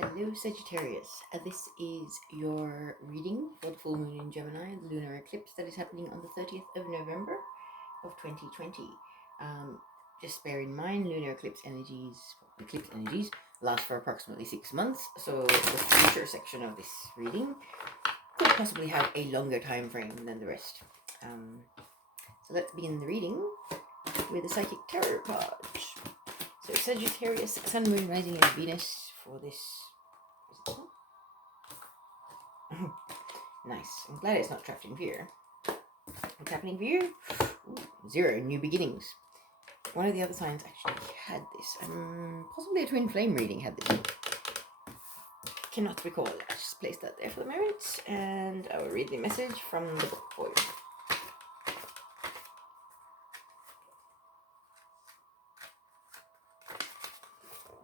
Hello Sagittarius, this is your reading for the full moon in Gemini, the lunar eclipse that is happening on the 30th of November of 2020. Just bear in mind, lunar eclipse energies last for approximately 6 months, so the future section of this reading could possibly have a longer time frame than the rest. So let's begin the reading with the Psychic Tarot card. So Sagittarius, Sun, Moon, Rising, and Venus for this. Is it this one? Nice. I'm glad it's not trapped in fear. What's happening for you? Ooh, 0, new beginnings. One of the other signs actually had this. Possibly a twin flame reading had this. Cannot recall. I'll just place that there for the moment, and I will read the message from the book for you.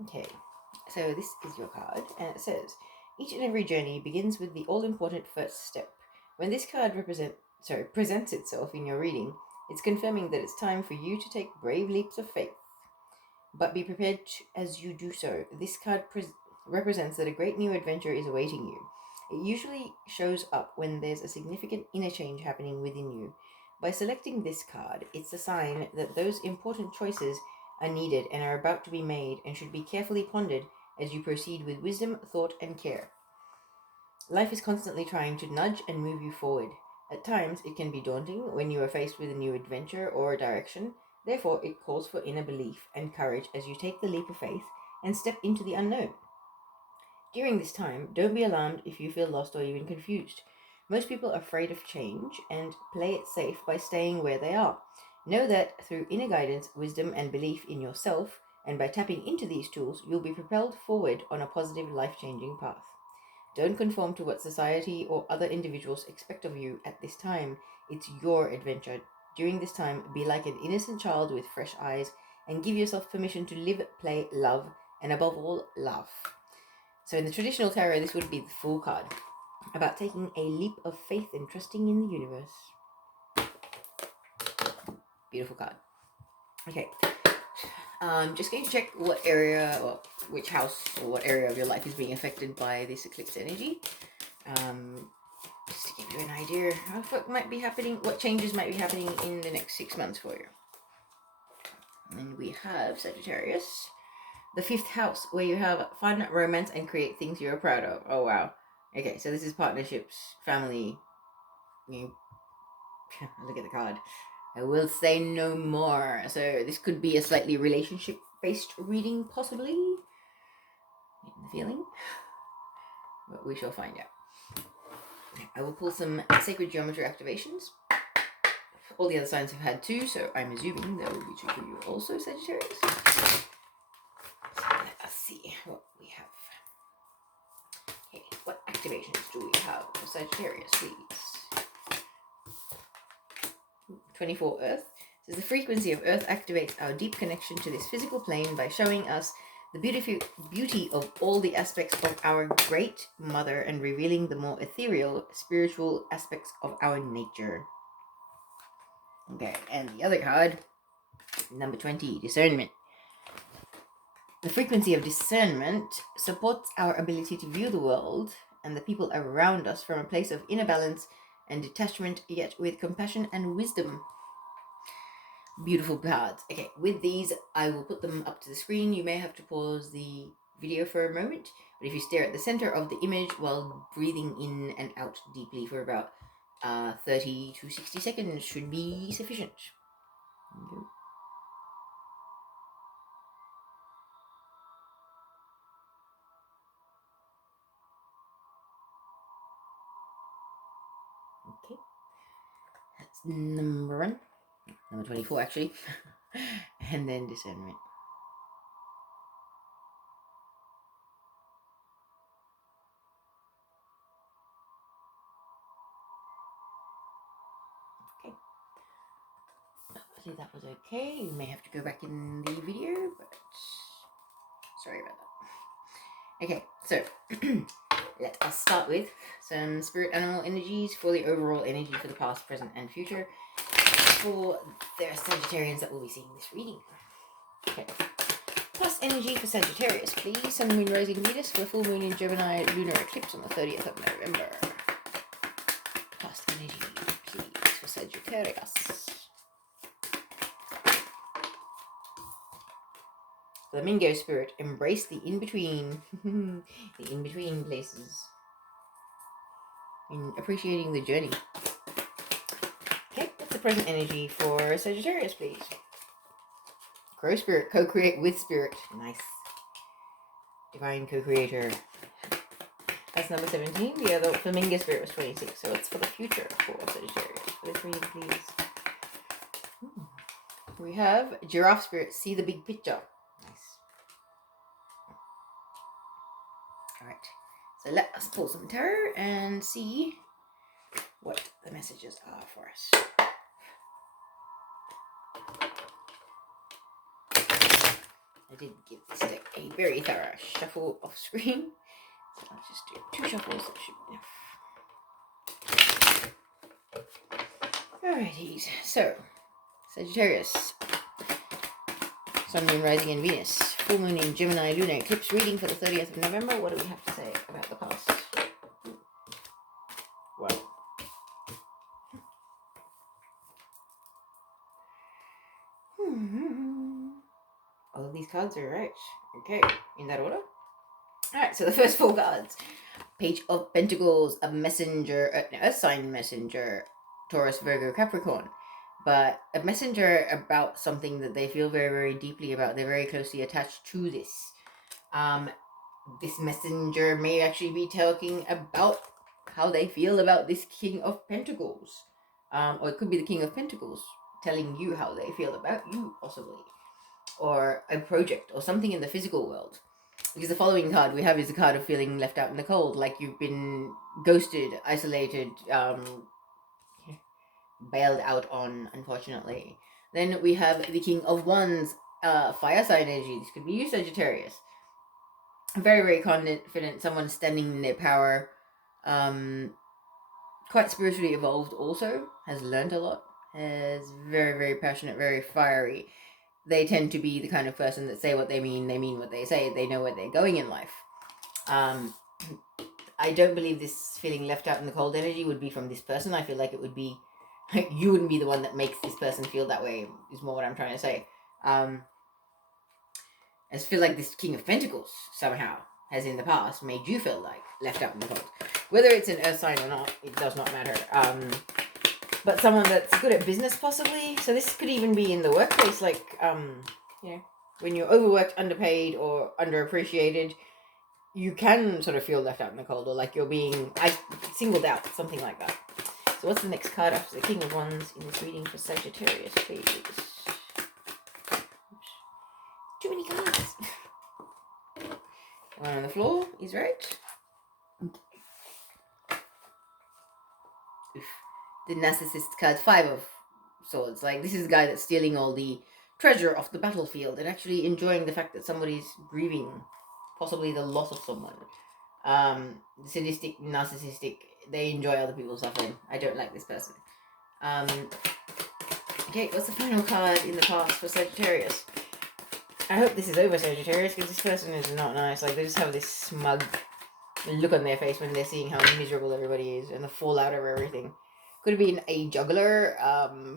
Okay, so this is your card, and it says, each and every journey begins with the all-important first step. When this card presents itself in your reading, it's confirming that it's time for you to take brave leaps of faith. But be prepared as you do so. This card represents that a great new adventure is awaiting you. It usually shows up when there's a significant inner change happening within you. By selecting this card, it's a sign that those important choices are needed and are about to be made and should be carefully pondered as you proceed with wisdom, thought, and care. Life is constantly trying to nudge and move you forward. At times, it can be daunting when you are faced with a new adventure or a direction. Therefore, it calls for inner belief and courage as you take the leap of faith and step into the unknown. During this time, don't be alarmed if you feel lost or even confused. Most people are afraid of change and play it safe by staying where they are. Know that through inner guidance, wisdom, and belief in yourself, and by tapping into these tools, you'll be propelled forward on a positive, life-changing path. Don't conform to what society or other individuals expect of you at this time. It's your adventure. During this time, be like an innocent child with fresh eyes and give yourself permission to live, play, love, and above all, laugh. So in the traditional tarot, this would be the Fool card, about taking a leap of faith and trusting in the universe. Beautiful card. Okay. Just going to check what area, or which house, or what area of your life is being affected by this eclipse energy. Just to give you an idea of what might be happening, what changes might be happening in the next 6 months for you. And we have Sagittarius, the 5th house, where you have fun, romance, and create things you're proud of. Oh, wow. Okay, so this is partnerships, family. Look at the card. I will say no more. So this could be a slightly relationship-based reading, possibly. Getting the feeling. But we shall find out. I will pull some sacred geometry activations. All the other signs have had 2, so I'm assuming there will be 2 for you also, Sagittarius. So let us see what we have. Okay, what activations do we have for Sagittarius, please? 24 Earth. Says the frequency of Earth activates our deep connection to this physical plane by showing us the beauty of all the aspects of our great mother and revealing the more ethereal, spiritual aspects of our nature. Okay, and the other card, number 20, Discernment. The frequency of discernment supports our ability to view the world and the people around us from a place of inner balance and detachment, yet with compassion and wisdom. Beautiful cards. Okay, with these, I will put them up to the screen. You may have to pause the video for a moment, but if you stare at the center of the image while breathing in and out deeply for about 30 to 60 seconds should be sufficient. Okay, that's number 1. Number 24, actually. And then Discernment. Okay. Hopefully that was okay. You may have to go back in the video, but sorry about that. Okay, so let us start with some spirit animal energies for the overall energy for the past, present, and future for the Sagittarians that will be seeing this reading. Okay, Plus energy for Sagittarius, please. Sun, Moon, Rising, Venus for the full moon in Gemini, Lunar Eclipse on the 30th of November. Plus energy, please, for Sagittarius. Flamingo spirit, embrace the in-between. The in-between places. In appreciating the journey. Okay, what's the present energy for Sagittarius, please? Crow spirit, co-create with spirit. Nice. Divine co-creator. That's number 17. The other flamingo spirit was 26. So it's for the future for Sagittarius. For this reading, please. We have giraffe spirit, see the big picture. Nice. Alright. So let us pull some tarot and see what the messages are for us. I did give this deck a very thorough shuffle off screen. So I'll just do 2 shuffles, that should be enough. Alrighties, so Sagittarius, Sun, Moon, Rising, and Venus, full moon in Gemini, Lunar Eclipse reading for the 30th of November. What do we have to say about the past? Well, all of these cards are right. Okay, in that order. Alright, so the first 4 cards. Page of Pentacles, a messenger, an earth sign messenger, Taurus, Virgo, Capricorn. But a messenger about something that they feel very, very deeply about. They're very closely attached to this. This messenger may actually be talking about how they feel about this King of Pentacles. Or it could be the King of Pentacles telling you how they feel about you, possibly. Or a project, or something in the physical world. Because the following card we have is a card of feeling left out in the cold, like you've been ghosted, isolated, bailed out on, unfortunately. Then we have the King of Wands, fire sign energy. This could be you, Sagittarius. Very, very confident, someone standing in their power, quite spiritually evolved also, has learned a lot, is very, very passionate, very fiery. They tend to be the kind of person that say what they mean what they say, they know where they're going in life. I don't believe this feeling left out in the cold energy would be from this person. I feel like it would be, you wouldn't be the one that makes this person feel that way, is more what I'm trying to say. I just feel like this King of Pentacles somehow has in the past made you feel like left out in the cold. Whether it's an earth sign or not, it does not matter. But someone that's good at business, possibly. So this could even be in the workplace, like, you know, when you're overworked, underpaid, or underappreciated, you can sort of feel left out in the cold, or like you're being singled out, something like that. So what's the next card after the King of Wands in this reading for Sagittarius, please? Oops. Too many cards. One on the floor is right. Oof. The narcissist card, 5 of Swords. Like, this is a guy that's stealing all the treasure off the battlefield and actually enjoying the fact that somebody's grieving, possibly the loss of someone. Sadistic, narcissistic, they enjoy other people's suffering. I don't like this person. Okay, what's the final card in the past for Sagittarius? I hope this is over, Sagittarius, because this person is not nice. Like, they just have this smug look on their face when they're seeing how miserable everybody is and the fallout of everything. Could have been a juggler,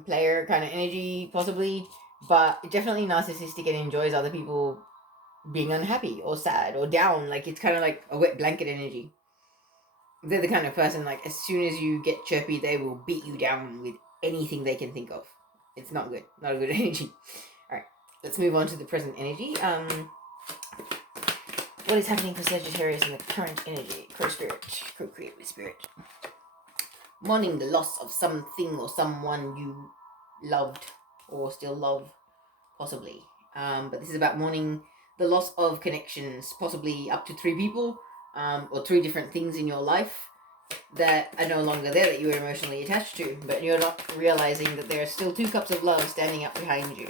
player kind of energy, possibly, but definitely narcissistic and enjoys other people being unhappy or sad or down. Like, it's kind of like a wet blanket energy. They're the kind of person, like, as soon as you get chirpy, they will beat you down with anything they can think of. It's not good. Not a good energy. Alright, let's move on to the present energy. What is happening for Sagittarius in the current energy? Crow spirit, co-create with spirit. Mourning the loss of something or someone you loved or still love, possibly. But this is about mourning the loss of connections, possibly up to 3 people, or 3 different things in your life that are no longer there, that you were emotionally attached to, but you're not realizing that there are still 2 cups of love standing up behind you.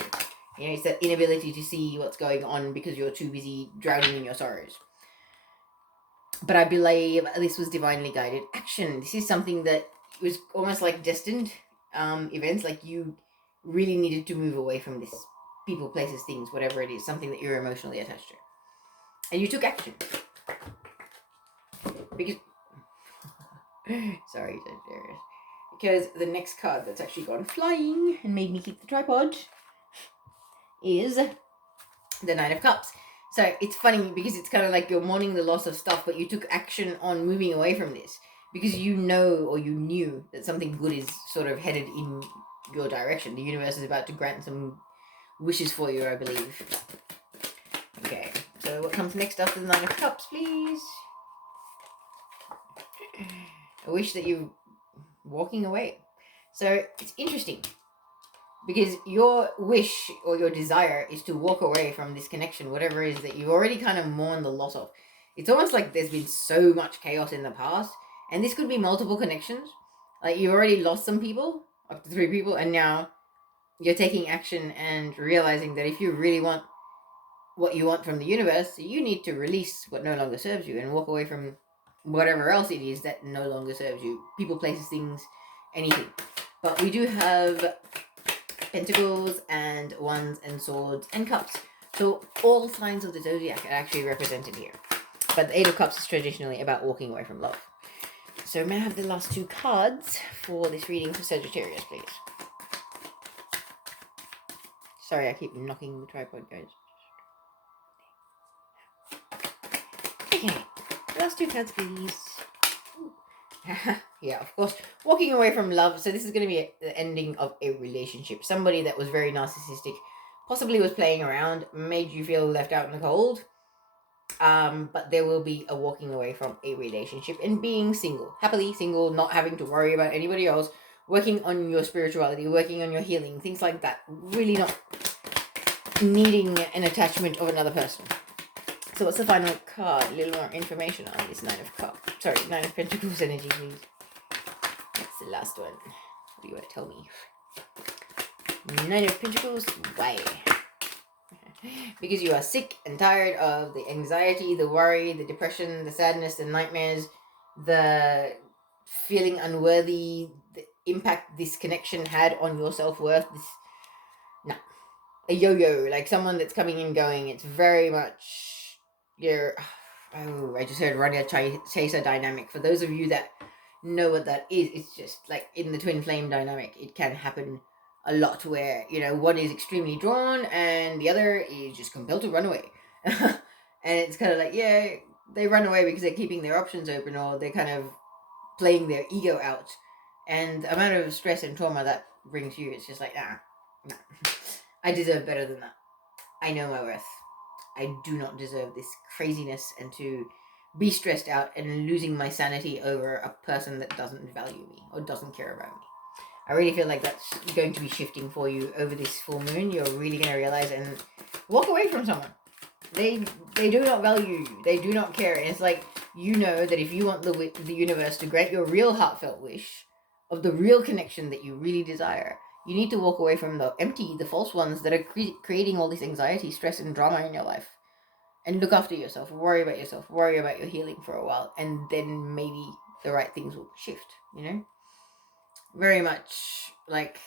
You know, it's that inability to see what's going on because you're too busy drowning in your sorrows. But I believe this was divinely guided action. This is something that was almost like destined events, like you really needed to move away from this people, places, things, whatever it is, something that you're emotionally attached to. And you took action. Because sorry, Sagittarius. Because the next card that's actually gone flying and made me keep the tripod is the Nine of Cups. So it's funny because it's kind of like you're mourning the loss of stuff, but you took action on moving away from this because you know, or you knew, that something good is sort of headed in your direction. The universe is about to grant some wishes for you, I believe. Okay, so what comes next after the Nine of Cups, please? A wish that you're walking away. So it's interesting because your wish or your desire is to walk away from this connection, whatever it is that you already kind of mourn the loss of. It's almost like there's been so much chaos in the past, and this could be multiple connections. Like you already lost some people, up to 3 people, and now you're taking action and realizing that if you really want what you want from the universe, you need to release what no longer serves you and walk away from whatever else it is that no longer serves you. People, places, things, anything. But we do have Pentacles and Wands and Swords and Cups. So all signs of the zodiac are actually represented here. But the Eight of Cups is traditionally about walking away from love. So may I have the last 2 cards for this reading for Sagittarius, please? Sorry, I keep knocking the tripod, guys. Okay, last 2 cards, please. Yeah, of course. Walking away from love. So this is going to be the ending of a relationship. Somebody that was very narcissistic, possibly was playing around, made you feel left out in the cold. But there will be a walking away from a relationship and being single. Happily single, not having to worry about anybody else. Working on your spirituality, working on your healing, things like that. Really not needing an attachment of another person. So what's the final card? A little more information on this Nine of Cups. Sorry, Nine of Pentacles energy, please. That's the last one. What do you want to tell me? Nine of Pentacles, why? Because you are sick and tired of the anxiety, the worry, the depression, the sadness, the nightmares, the feeling unworthy, the impact this connection had on your self-worth. A yo-yo, like someone that's coming and going. It's very much I just heard runner chaser dynamic. For those of you that know what that is, it's just like in the twin flame dynamic, it can happen a lot where, one is extremely drawn and the other is just compelled to run away. And it's kind of like, yeah, they run away because they're keeping their options open, or they're kind of playing their ego out. And the amount of stress and trauma that brings you, it's just like, nah. I deserve better than that. I know my worth. I do not deserve this craziness and to be stressed out and losing my sanity over a person that doesn't value me or doesn't care about me. I really feel like that's going to be shifting for you over this full moon. You're really going to realize and walk away from someone. They do not value you. They do not care. And it's like, that if you want the universe to grant your real heartfelt wish of the real connection that you really desire, you need to walk away from the empty, the false ones that are creating all this anxiety, stress, and drama in your life. And look after yourself. Worry about yourself. Worry about your healing for a while. And then maybe the right things will shift, Very much like,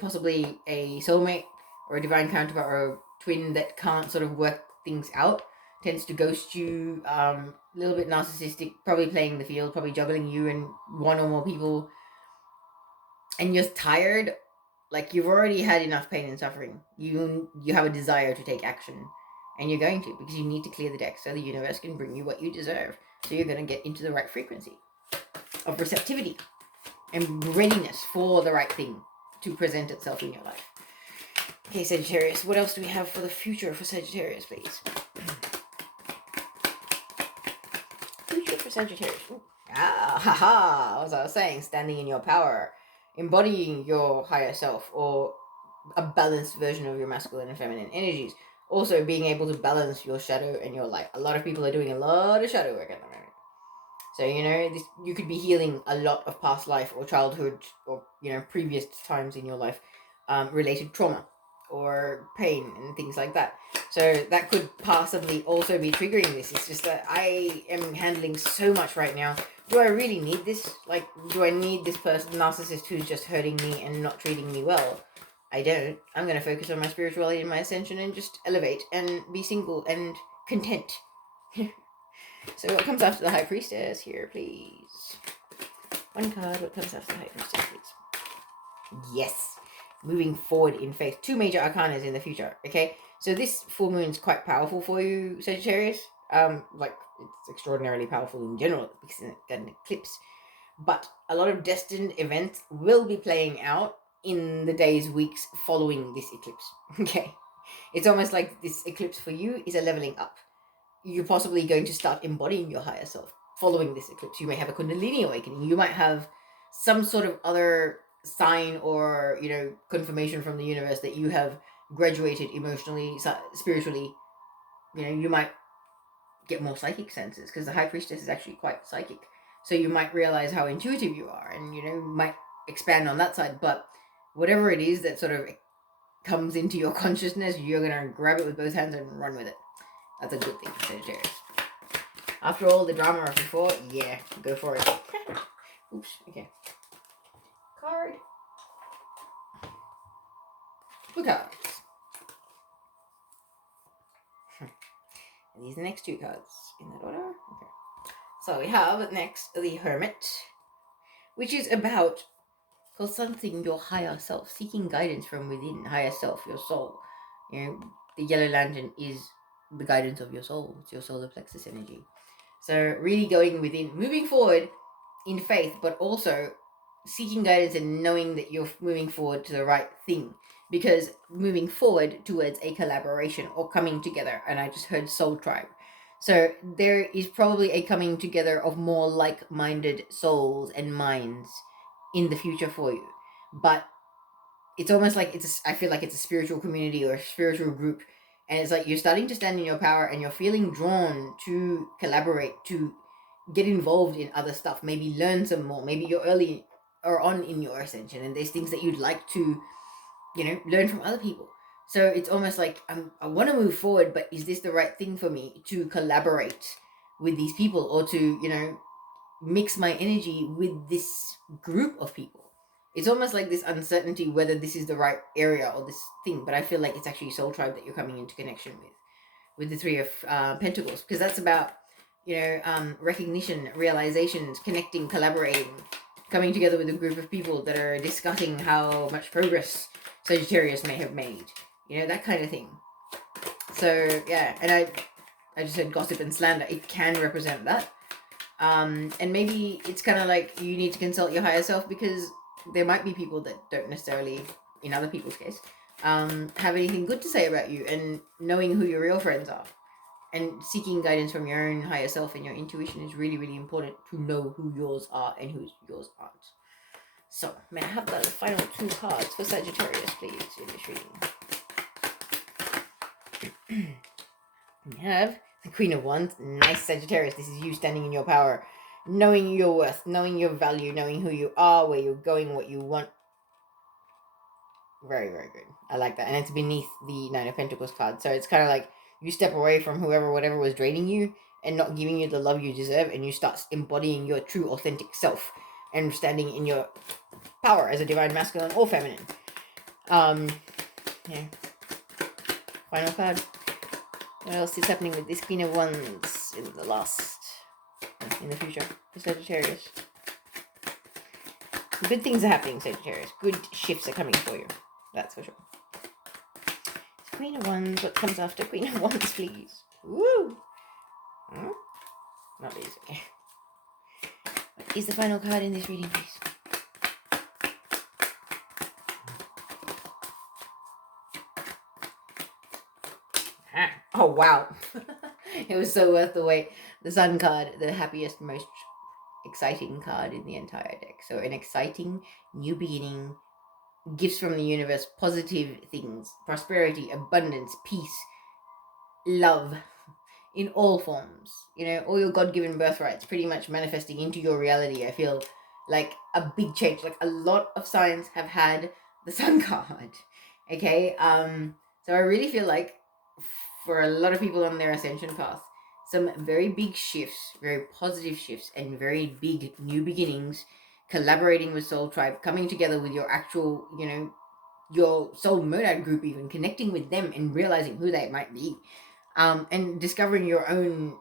possibly a soulmate or a divine counterpart or a twin that can't sort of work things out. Tends to ghost you. A little bit narcissistic. Probably playing the field. Probably juggling you and one or more people. And you're tired, like you've already had enough pain and suffering. You have a desire to take action, and you're going to, because you need to clear the deck so the universe can bring you what you deserve. So you're going to get into the right frequency of receptivity and readiness for the right thing to present itself in your life. Okay, Sagittarius, what else do we have for the future for Sagittarius, please? Future for Sagittarius. Ooh. As I was saying, standing in your power. Embodying your higher self, or a balanced version of your masculine and feminine energies. Also being able to balance your shadow and your light. A lot of people are doing a lot of shadow work at the moment. So, you could be healing a lot of past life or childhood or, previous times in your life related trauma or pain and things like that. So that could possibly also be triggering this. It's just that I am handling so much right now. Do I really need this? Like, do I need this person, narcissist, who's just hurting me and not treating me well? I don't. I'm going to focus on my spirituality and my ascension and just elevate and be single and content. So what comes after the High Priestess here, please? One card. What comes after the High Priestess, please? Yes. Moving forward in faith. 2 major arcanas in the future. Okay. So this full moon is quite powerful for you, Sagittarius. Like it's extraordinarily powerful in general because it's got an eclipse. But a lot of destined events will be playing out in the days, weeks following this eclipse. Okay. It's almost like this eclipse for you is a leveling up. You're possibly going to start embodying your higher self following this eclipse. You may have a Kundalini awakening. You might have some sort of other sign or, confirmation from the universe that you have graduated emotionally, spiritually. You might get more psychic senses because the High Priestess is actually quite psychic. So you might realize how intuitive you are and, might expand on that side. But whatever it is that sort of comes into your consciousness, you're going to grab it with both hands and run with it. That's a good thing, Sagittarius. After all the drama of before, yeah, go for it. Oops, okay. Card. 2 cards. And these are the next 2 cards in that order. Okay. So we have next the Hermit, which is about consulting your higher self, seeking guidance from within, higher self, your soul. The Yellow Lantern is the guidance of your soul. It's your solar plexus energy. So really going within, moving forward in faith, but also seeking guidance and knowing that you're moving forward to the right thing. Because moving forward towards a collaboration or coming together, and I just heard soul tribe. So there is probably a coming together of more like-minded souls and minds in the future for you. But it's almost like I feel like it's a spiritual community or a spiritual group. And it's like you're starting to stand in your power and you're feeling drawn to collaborate, to get involved in other stuff, maybe learn some more. Maybe you're early or on in your ascension and there's things that you'd like to, learn from other people. So it's almost like I want to move forward, but is this the right thing for me to collaborate with these people or to, mix my energy with this group of people? It's almost like this uncertainty whether this is the right area or this thing, but I feel like it's actually soul tribe that you're coming into connection with the 3 of Pentacles, because that's about recognition, realizations, connecting, collaborating, coming together with a group of people that are discussing how much progress Sagittarius may have made, that kind of thing. So yeah, and I just said gossip and slander. It can represent that. And maybe it's kind of like you need to consult your higher self because there might be people that don't necessarily, in other people's case, have anything good to say about you, and knowing who your real friends are and seeking guidance from your own higher self and your intuition is really, really important to know who yours are and who yours aren't. So, may I have the final 2 cards for Sagittarius, please, in this reading? We have the Queen of Wands. Nice, Sagittarius. This is you standing in your power, knowing your worth, knowing your value, knowing who you are, where you're going, what you want. Very, very good. I like that. And it's beneath the 9 of Pentacles card. So it's kind of like you step away from whatever was draining you and not giving you the love you deserve, and you start embodying your true, authentic self and standing in your power as a divine masculine or feminine. Yeah. Final card. What else is happening with this Queen of Wands in the future for Sagittarius? Good things are happening, Sagittarius. Good shifts are coming for you. That's for sure. Queen of Wands. What comes after Queen of Wands, please? Woo! Not these, okay. What is the final card in this reading, please? Oh, wow. It was so worth the wait. The Sun card, the happiest, most exciting card in the entire deck. So an exciting new beginning, gifts from the universe, positive things, prosperity, abundance, peace, love in all forms. All your God-given birthrights pretty much manifesting into your reality. I feel like a big change. Like a lot of signs have had the Sun card. Okay? So I really feel like for a lot of people on their ascension path, some very big shifts, very positive shifts, and very big new beginnings, collaborating with Soul Tribe, coming together with your actual, your soul monad group, even connecting with them and realizing who they might be, and discovering your own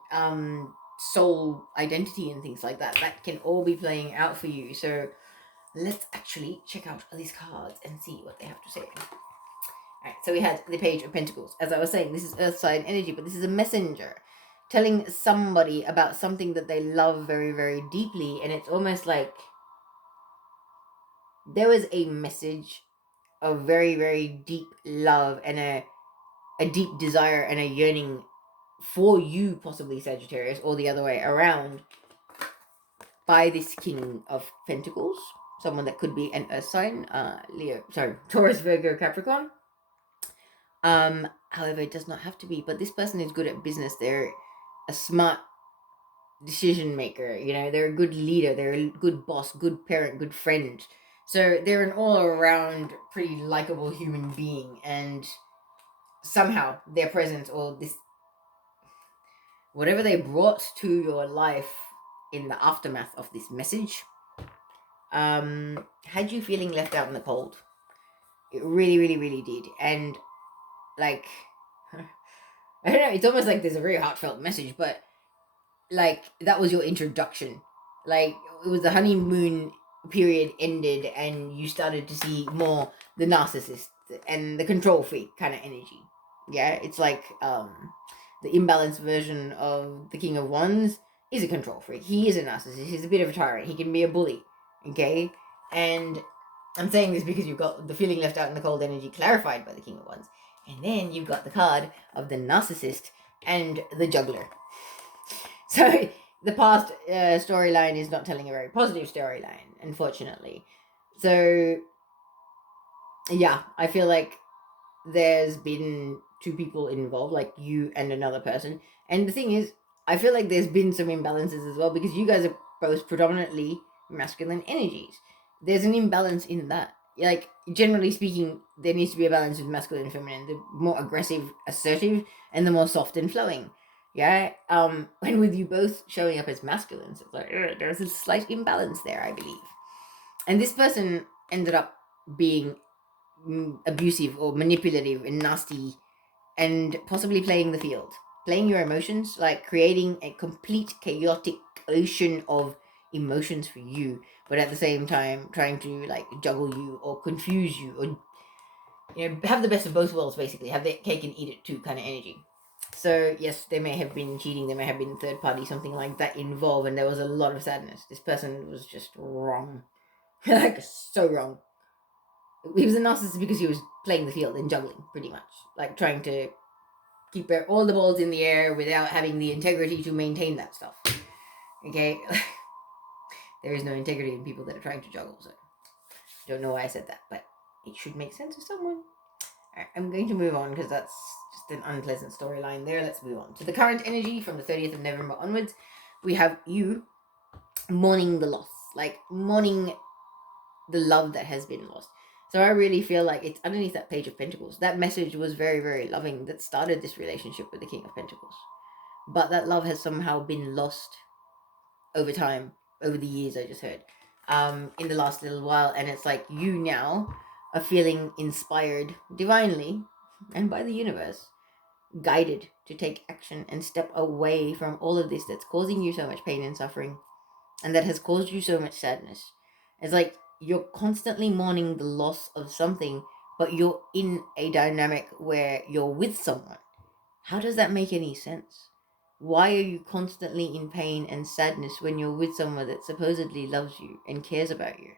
soul identity and things like that. That can all be playing out for you. So let's actually check out these cards and see what they have to say. Alright, so we had the Page of Pentacles. As I was saying, this is Earth sign energy, but this is a messenger telling somebody about something that they love very, very deeply. And it's almost like there was a message of very, very deep love and a deep desire and a yearning for you, possibly Sagittarius, or the other way around, by this King of Pentacles. Someone that could be an Earth sign, Taurus, Virgo, Capricorn. However, it does not have to be, but this person is good at business. They're a smart decision maker, you know, they're a good leader, they're a good boss, good parent, good friend. So they're an all-around pretty likable human being, and somehow their presence, or this, whatever they brought to your life in the aftermath of this message, had you feeling left out in the cold. It really, really, really did. And like, I don't know, it's almost like there's a very heartfelt message, but like, that was your introduction. Like, it was the honeymoon period ended, and you started to see more the narcissist and the control freak kind of energy. Yeah, it's like the imbalanced version of the King of Wands is a control freak. He is a narcissist. He's a bit of a tyrant. He can be a bully. Okay, and I'm saying this because you've got the feeling left out in the cold energy clarified by the King of Wands, and then you've got the card of the narcissist and the juggler. So the past storyline is not telling a very positive storyline, unfortunately. So yeah, I feel like there's been two people involved, like you and another person. And the thing is, I feel like there's been some imbalances as well, because you guys are both predominantly masculine energies. There's an imbalance in that. Like, generally speaking, there needs to be a balance with masculine and feminine. The more aggressive, assertive, and the more soft and flowing. Yeah, and with you both showing up as masculines, it's like there's a slight imbalance there, I believe. And this person ended up being abusive or manipulative and nasty, and possibly playing the field, playing your emotions, like creating a complete chaotic ocean of emotions for you, but at the same time trying to like juggle you or confuse you, or you know, have the best of both worlds, basically have their cake and eat it too kind of energy. So yes, there may have been cheating, there may have been third party, something like that involved, and there was a lot of sadness. This person was just wrong. Like, so wrong. He was a narcissist because he was playing the field and juggling, pretty much, like trying to keep all the balls in the air without having the integrity to maintain that stuff. Okay. There is no integrity in people that are trying to juggle, so don't know why I said that, but it should make sense to someone. Alright, I'm going to move on because that's just an unpleasant storyline there. Let's move on to the current energy from the 30th of November onwards. We have you mourning the loss, like mourning the love that has been lost. So I really feel like it's underneath that Page of Pentacles. That message was very, very loving, that started this relationship with the King of Pentacles. But that love has somehow been lost over time, over the years, I just heard, in the last little while. And it's like you now are feeling inspired divinely and by the universe, guided to take action and step away from all of this that's causing you so much pain and suffering, and that has caused you so much sadness. It's like you're constantly mourning the loss of something, but you're in a dynamic where you're with someone. How does that make any sense? Why are you constantly in pain and sadness when you're with someone that supposedly loves you and cares about you?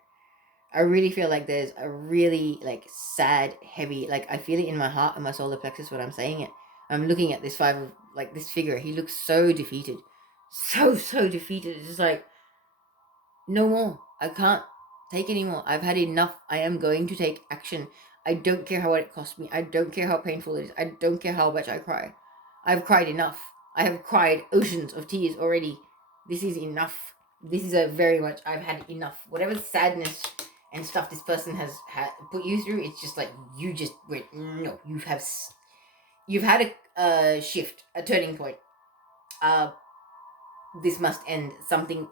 I really feel like there's a really like sad, heavy, like I feel it in my heart and my solar plexus when I'm saying it. I'm looking at this five of like this figure. He looks so defeated. So defeated. It's just like, no more. I can't take anymore. I've had enough. I am going to take action. I don't care how it cost me. I don't care how painful it is. I don't care how much I cry. I've cried enough. I have cried oceans of tears already. This is enough. This is a very much, I've had enough. Whatever sadness and stuff this person has put you through, it's just like you just went, no, you've had a shift, a turning point. This must end. Something,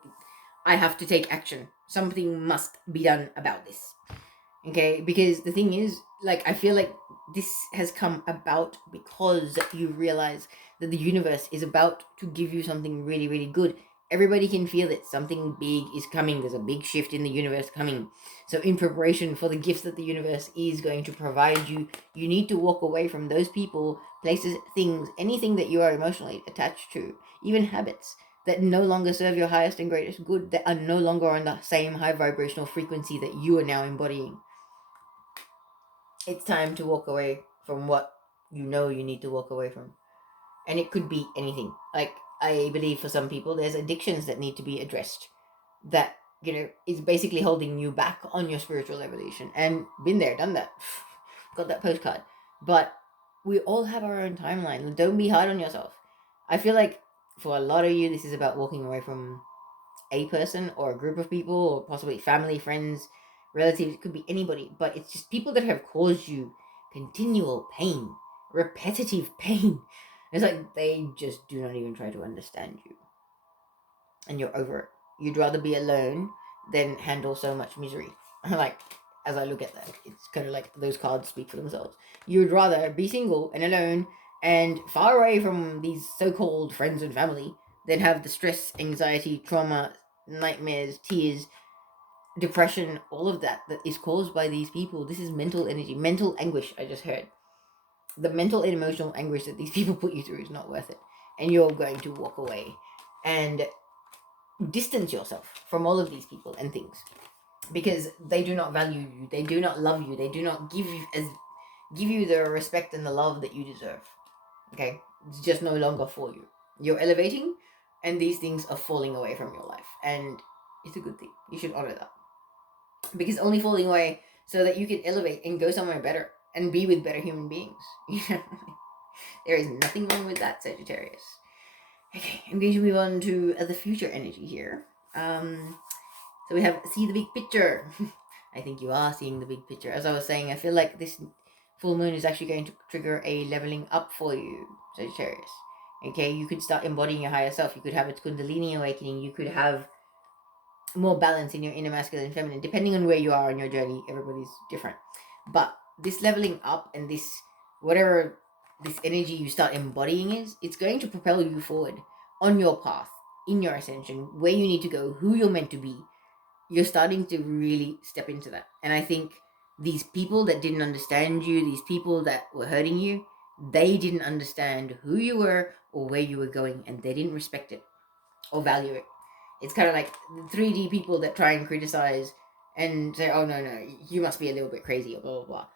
I have to take action. Something must be done about this. Okay, because the thing is, like, I feel like this has come about because you realize that the universe is about to give you something really, really good. Everybody can feel it. Something big is coming. There's a big shift in the universe coming. So, in preparation for the gifts that the universe is going to provide you, you need to walk away from those people, places, things, anything that you are emotionally attached to, even habits that no longer serve your highest and greatest good, that are no longer on the same high vibrational frequency that you are now embodying. It's time to walk away from what you know you need to walk away from. And it could be anything. Like, I believe for some people, there's addictions that need to be addressed that, is basically holding you back on your spiritual evolution. And been there, done that. Got that postcard. But we all have our own timeline. Don't be hard on yourself. I feel like for a lot of you, this is about walking away from a person or a group of people, or possibly family, friends, relatives. It could be anybody, but it's just people that have caused you continual pain, repetitive pain. It's like they just do not even try to understand you, and you're over it. You'd rather be alone than handle so much misery. Like, as I look at that, it's kind of like those cards speak for themselves. You would rather be single and alone and far away from these so-called friends and family than have the stress, anxiety, trauma, nightmares, tears, depression, all of that is caused by these people. This is mental energy, mental anguish. I just heard the mental and emotional anguish that these people put you through is not worth it, and you're going to walk away and distance yourself from all of these people and things because they do not value you, they do not love you, they do not give you the respect and the love that you deserve. Okay, it's just no longer for you. You're elevating, and these things are falling away from your life, and it's a good thing. You should honor that because only falling away so that you can elevate and go somewhere better and be with better human beings. There is nothing wrong with that, Sagittarius. Okay, I'm going to move on to the future energy here. So we have see the big picture. I think you are seeing the big picture. As I was saying, I feel like this full moon is actually going to trigger a leveling up for you, Sagittarius. Okay, you could start embodying your higher self. You could have a Kundalini awakening. You could have more balance in your inner masculine and feminine, depending on where you are on your journey. Everybody's different. But this leveling up and this, whatever this energy you start embodying is, it's going to propel you forward on your path, in your ascension, where you need to go, who you're meant to be. You're starting to really step into that. And I think these people that didn't understand you, these people that were hurting you, they didn't understand who you were or where you were going, and they didn't respect it or value it. It's kind of like 3D people that try and criticize and say, oh, no, you must be a little bit crazy, or blah, blah, blah.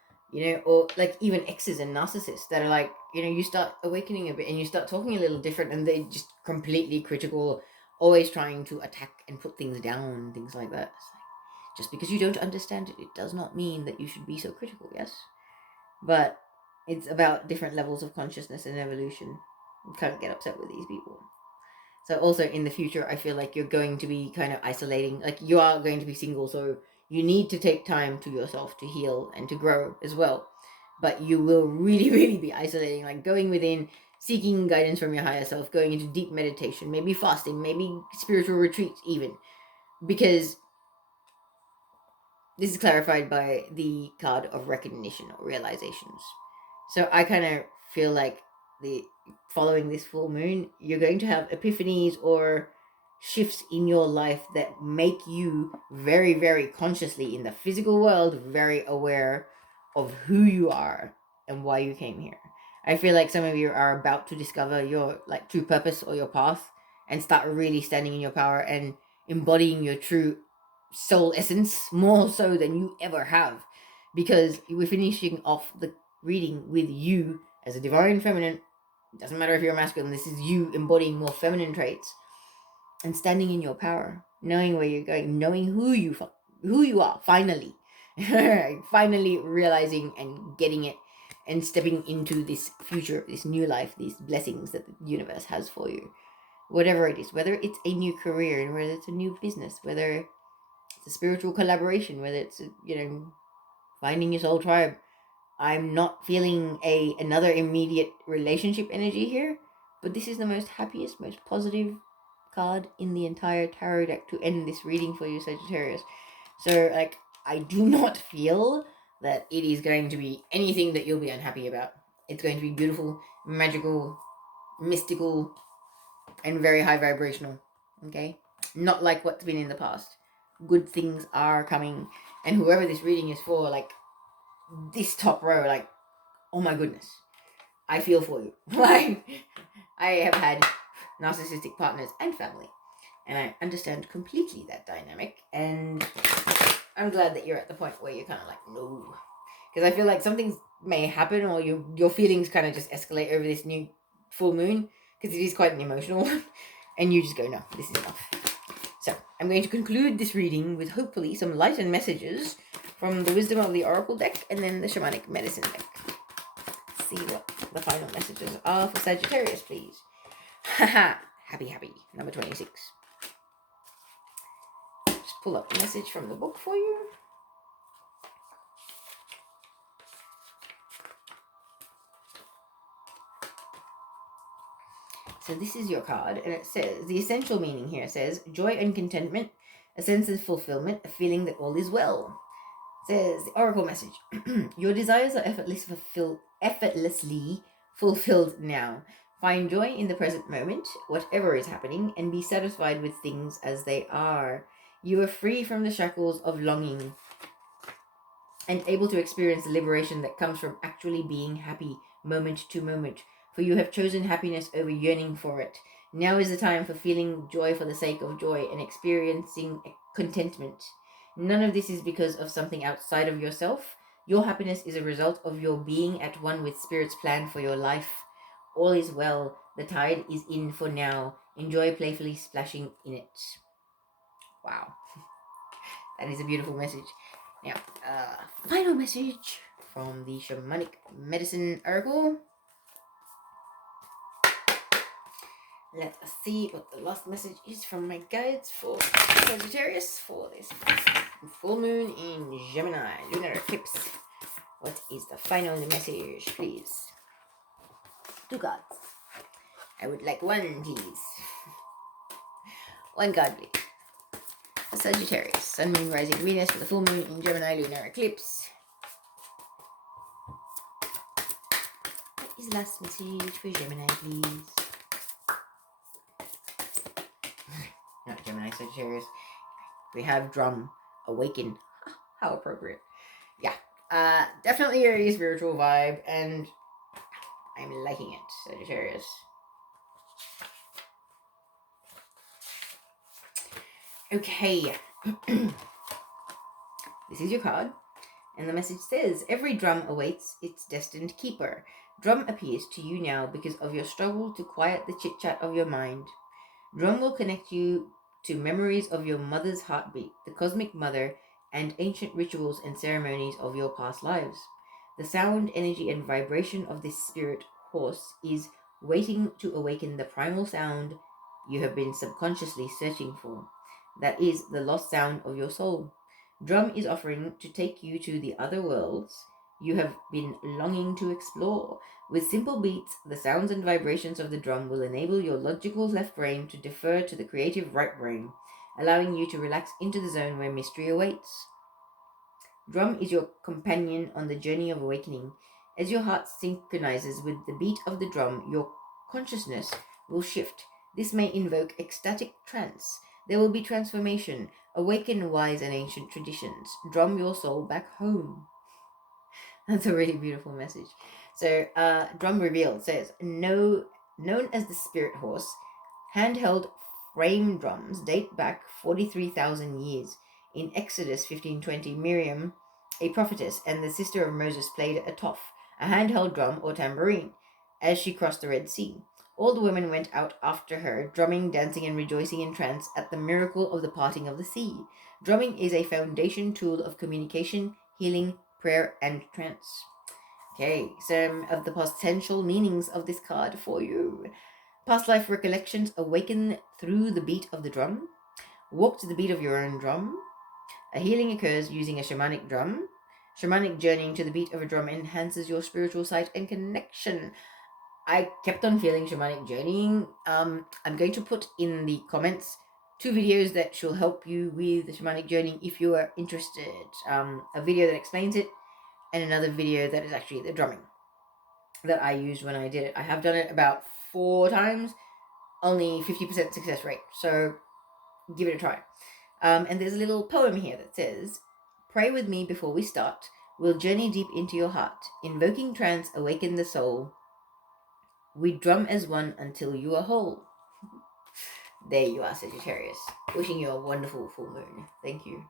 Or like even exes and narcissists that are like, you start awakening a bit and you start talking a little different, and they're just completely critical, always trying to attack and put things down, things like that. It's like, just because you don't understand it, it does not mean that you should be so critical, yes? But it's about different levels of consciousness and evolution. You can't get upset with these people. So also in the future, I feel like you're going to be kind of isolating. Like, you are going to be single, so you need to take time to yourself to heal and to grow as well. But you will really, really be isolating, like going within, seeking guidance from your higher self, going into deep meditation, maybe fasting, maybe spiritual retreats even. Because this is clarified by the card of recognition or realizations. So I kind of feel like the following this full moon, you're going to have epiphanies or shifts in your life that make you very, very consciously in the physical world, very aware of who you are and why you came here. I feel like some of you are about to discover your like true purpose or your path and start really standing in your power and embodying your true soul essence more so than you ever have, because we're finishing off the reading with you as a divine feminine. It doesn't matter if you're masculine, this is you embodying more feminine traits and standing in your power, knowing where you're going, knowing who you are, finally. Finally realizing and getting it and stepping into this future, this new life, these blessings that the universe has for you, whatever it is, whether it's a new career, whether it's a new business, whether it's a spiritual collaboration, whether it's finding your soul tribe. I'm not feeling another immediate relationship energy here, but this is the most happiest, most positive card in the entire tarot deck to end this reading for you, Sagittarius. So, like, I do not feel that it is going to be anything that you'll be unhappy about. It's going to be beautiful, magical, mystical, and very high vibrational. Okay? Not like what's been in the past. Good things are coming. And whoever this reading is for, like, this top row, like, oh my goodness. I feel for you. Like, I have had narcissistic partners and family. And I understand completely that dynamic. And I'm glad that you're at the point where you're kind of like, no. Because I feel like something may happen, or your feelings kind of just escalate over this new full moon, because it is quite an emotional one. And you just go, no, this is enough. So I'm going to conclude this reading with hopefully some light and messages from the Wisdom of the Oracle deck and then the Shamanic Medicine deck. See what the final messages are for Sagittarius, please. Haha, happy, number 26. Just pull up the message from the book for you. So this is your card, and it says, the essential meaning here says, joy and contentment, a sense of fulfillment, a feeling that all is well. It says, the Oracle message, your desires are effortlessly fulfilled now. Find joy in the present moment, whatever is happening, and be satisfied with things as they are. You are free from the shackles of longing and able to experience the liberation that comes from actually being happy moment to moment, for you have chosen happiness over yearning for it. Now is the time for feeling joy for the sake of joy and experiencing contentment. None of this is because of something outside of yourself. Your happiness is a result of your being at one with Spirit's plan for your life. All is well. The tide is in for now. Enjoy playfully splashing in it. Wow. That is a beautiful message. Now, final message from the Shamanic Medicine Oracle. Let us see what the last message is from my guides for Sagittarius for this full moon in Gemini, Lunar Eclipse. What is the final message, please? 2 cards. I would like 1, please. 1 card, please. Sagittarius, Sun, Moon, Rising, Venus for the full moon in Gemini, Lunar Eclipse. What is the last message for Gemini, please? Not Gemini, Sagittarius. We have Drum, Awaken. How appropriate. Yeah. Definitely a spiritual vibe, and I'm liking it, Sagittarius. Okay. This is your card, and the message says, every drum awaits its destined keeper. Drum appears to you now because of your struggle to quiet the chit-chat of your mind. Drum will connect you to memories of your mother's heartbeat, the cosmic mother, and ancient rituals and ceremonies of your past lives. The sound, energy, and vibration of this spirit horse is waiting to awaken the primal sound you have been subconsciously searching for. That is the lost sound of your soul. Drum is offering to take you to the other worlds you have been longing to explore. With simple beats, the sounds and vibrations of the drum will enable your logical left brain to defer to the creative right brain, allowing you to relax into the zone where mystery awaits. Drum is your companion on the journey of awakening. As your heart synchronizes with the beat of the drum, your consciousness will shift. This may invoke ecstatic trance. There will be transformation. Awaken wise and ancient traditions. Drum your soul back home. That's a really beautiful message. So, Drum Revealed says, known as the spirit horse, handheld frame drums date back 43,000 years. In Exodus 15:20, Miriam, a prophetess and the sister of Moses, played a toff, a handheld drum or tambourine, as she crossed the Red Sea. All the women went out after her, drumming, dancing, and rejoicing in trance at the miracle of the parting of the sea. Drumming is a foundation tool of communication, healing, prayer, and trance. Okay, some of the potential meanings of this card for you. Past life recollections awaken through the beat of the drum. Walk to the beat of your own drum. A healing occurs using a shamanic drum. Shamanic journeying to the beat of a drum enhances your spiritual sight and connection. I kept on feeling shamanic journeying. I'm going to put in the comments 2 videos that shall help you with the shamanic journey if you are interested. A video that explains it, and another video that is actually the drumming that I used when I did it. I have done it about 4 times, only 50% success rate, so give it a try. And there's a little poem here that says, "Pray with me before we start. We'll journey deep into your heart. Invoking trance, awaken the soul. We drum as one until you are whole." There you are, Sagittarius. Wishing you a wonderful full moon. Thank you.